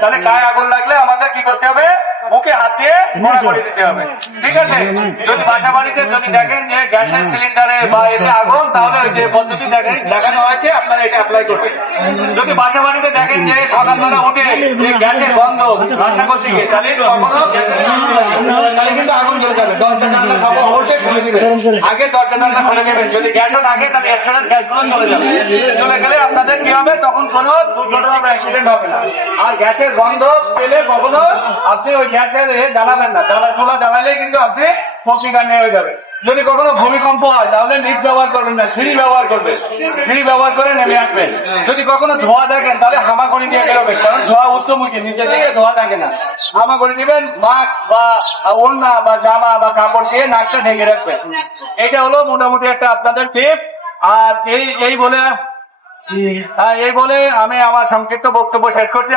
তাহলে গায়ে আগুন লাগলে আমাদের কি করতে হবে, মুখে হাত দিয়ে মনে করে দিতে হবে। ঠিক আছে, যদি বাসা বাড়িতে যদি দেখেন যে গ্যাসের সিলিন্ডারে বা এতে আগুন, তাহলে ওই যে পদ্ধতি দেখানো হয়েছে আপনারা এটা অ্যাপ্লাই করবেন। যদি বাসা বাড়িতে দেখেন যে সকালবেলা উঠে যে গ্যাসের গন্ধ রান্না করতে গিয়ে, তাহলে কখনো গ্যাসের তাহলে কিন্তু আগুন জ্বলে যাবে। দরজা জানলা সব অবশ্যই খুলে দিবেন, আগে দরজা জানলা খুলে নেবেন। যদি গ্যাসও থাকে তাহলে রেস্টুরেন্ট গ্যাসগুলো চলে যাবে, চলে গেলে আপনাদের কি হবে, তখন কোনো দুর্ঘটনা বা অ্যাক্সিডেন্ট হবে না। আর গ্যাসের গন্ধ পেলে কখনো আপনি ওই গ্যাসের জ্বালাবেন না, চুলা জ্বালালে কিন্তু আপনি প্রতিকার হয়ে যাবে। যদি কখনো ভূমিকম্প হয় তাহলে লিফট ব্যবহার করবেন না, সিঁড়ি ব্যবহার করবেন, সিঁড়ি ব্যবহার করে নেমে আসবেন। যদি কখনো ধোঁয়া দেখেন তাহলে হামাগুড়ি দিয়ে বেরোবেন, কারণ ধোঁয়া উচ্চমুখী, নিচে থেকে ধোঁয়া থাকে না। হামাগুড়ি দিবেন, মাস্ক বা ওড়না বা জামা বা কাপড় দিয়ে নাকটা ঢেকে রাখবেন। এটা হলো মোটামুটি একটা আপনাদের টিপ। আর এই বলে আমি আমার সংক্ষিপ্ত বক্তব্য শেষ করছি।